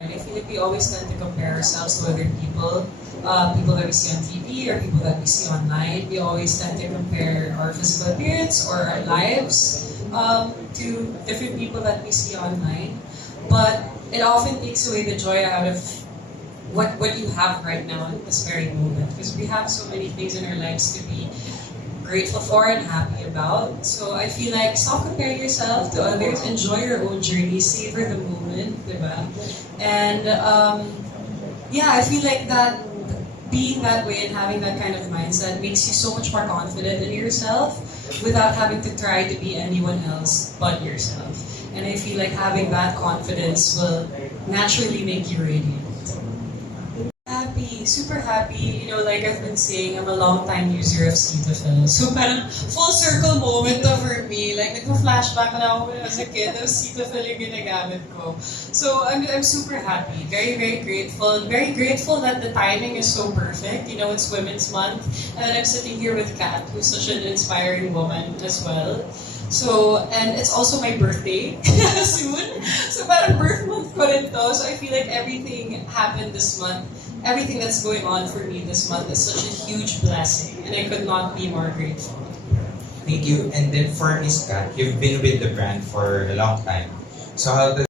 And I feel like we always tend to compare ourselves to other people, people that we see on TV or people that we see online. We always tend to compare our physical appearance or our lives to different people that we see online. But it often takes away the joy out of what you have right now at this very moment, because we have so many things in our lives to be grateful for and happy about. So I feel like stop comparing yourself to others, enjoy your own journey, savor the moment, diba? And yeah, I feel like that being that way and having that kind of mindset makes you so much more confident in yourself without having to try to be anyone else but yourself. And I feel like having that confidence will naturally make you radiant. Happy, super happy. You know, like I've been saying, I'm a long time user of Cetaphil. So parang full circle moment to for me. Like nagpa-flashback na ako when I was a kid. Tapos Cetaphil yung ginagamit ko. So I'm super happy. Very, very grateful. Very grateful that the timing is so perfect. You know, it's Women's Month. And I'm sitting here with Kat, who's such an inspiring woman as well. So, and it's also my birthday soon. So parang birth month ko rin to. So I feel like everything happened this month. Everything that's going on for me this month is such a huge blessing. And I could not be more grateful. Thank you. And then for Miss Kat, you've been with the brand for a long time. So how does